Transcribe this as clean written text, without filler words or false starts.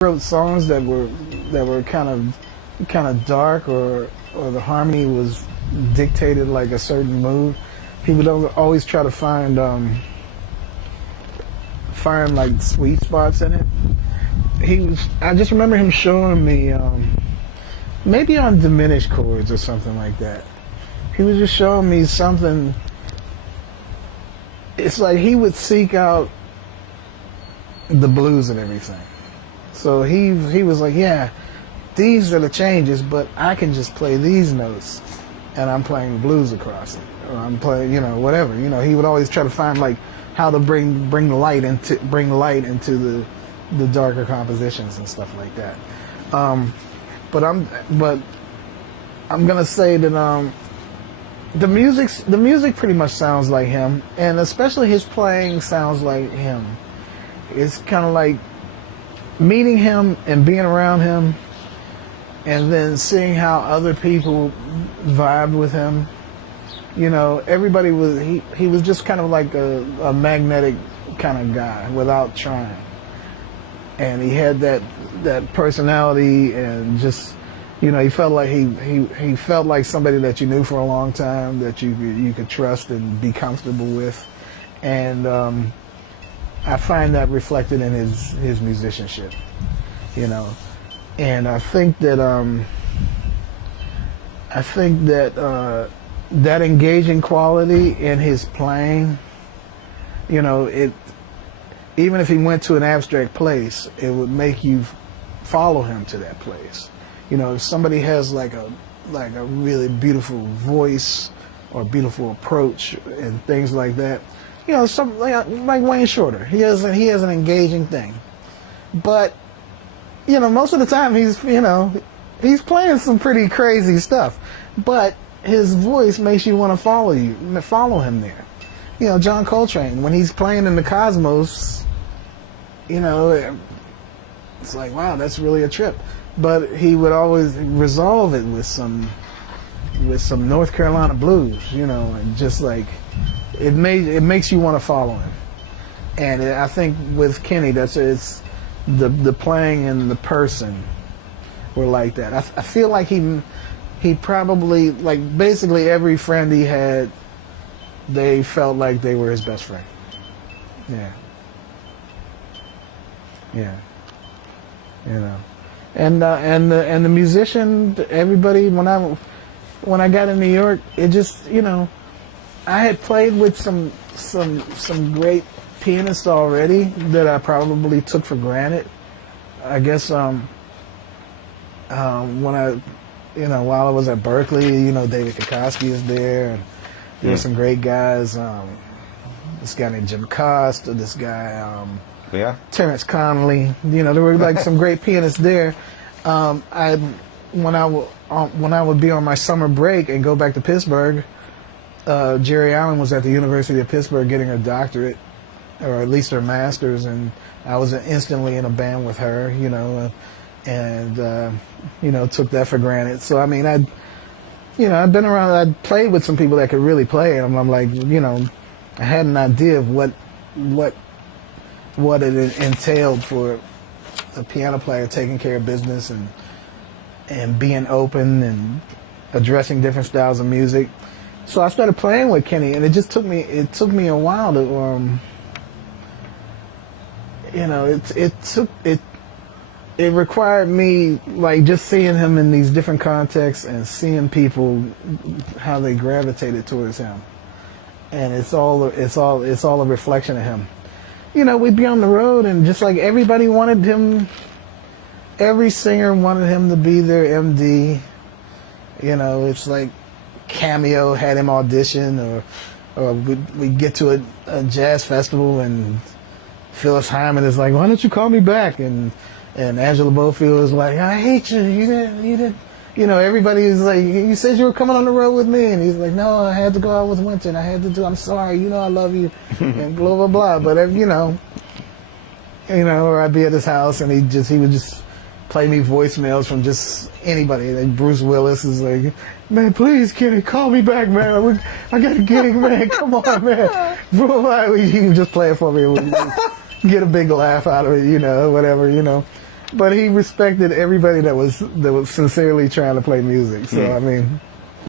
wrote songs that were kind of dark, or the harmony was dictated like a certain mood, he would always try to find like sweet spots in it. I just remember him showing me maybe on diminished chords or something like that. He was just showing me something. It's like he would seek out the blues and everything. So he was like, yeah, these are the changes, but I can just play these notes and I'm playing the blues across it. Or I'm playing, whatever. He would always try to find like how to bring light into the darker compositions and stuff like that. But I'm gonna say that the music pretty much sounds like him, and especially his playing sounds like him. It's kind of like meeting him and being around him, and then seeing how other people vibed with him. Everybody he was just kind of like a magnetic kind of guy without trying, and he had that personality, and just he felt like he felt like somebody that you knew for a long time, that you could trust and be comfortable with, and I find that reflected in his musicianship, and I think that that engaging quality in his playing, it, even if he went to an abstract place, it would make you follow him to that place. If somebody has like a really beautiful voice or beautiful approach and things like that, some like Wayne Shorter, he has an engaging thing, but most of the time he's playing some pretty crazy stuff, but his voice makes you want to follow him there. John Coltrane, when he's playing in the Cosmos, it's like, wow, that's really a trip. But he would always resolve it with some North Carolina blues, and just like it makes you want to follow him. And I think with Kenny, it's the playing and the person were like that. I feel like he probably, like, basically every friend he had, they felt like they were his best friend. Yeah. And the musician, everybody, when I got in New York, it just, I had played with some great pianists already that I probably took for granted. I guess when while I was at Berkeley, David Kokoski is there, and there were some great guys. This guy named Jim Costa, this guy, Terrence Connolly. There were like some great pianists there. When I would be on my summer break and go back to Pittsburgh, Jerry Allen was at the University of Pittsburgh getting her doctorate, or at least her master's, and I was instantly in a band with her, and took that for granted. So I mean, I'd been around, I'd played with some people that could really play, and I'm like, I had an idea of what it entailed for a piano player, taking care of business and being open and addressing different styles of music. So I started playing with Kenny, and it took me a while to it required me, like, just seeing him in these different contexts and seeing people how they gravitated towards him, and it's all a reflection of him. We'd be on the road, and just like everybody wanted him, every singer wanted him to be their MD. It's like Cameo had him audition, or we'd get to a jazz festival, and Phyllis Hyman is like, why don't you call me back? And Angela Bofield is like, I hate you. You didn't. Everybody's like, you said you were coming on the road with me, and he's like, no, I had to go out with Winton. I had to do. I'm sorry. I love you, and blah blah blah. But or I'd be at his house, and he would just play me voicemails from just anybody. Like Bruce Willis is like, man, please, Kenny, call me back, man. I got a gig, man. Come on, man. You can just play it for me. Get a big laugh out of it, whatever, but he respected everybody that was sincerely trying to play music. So I mean,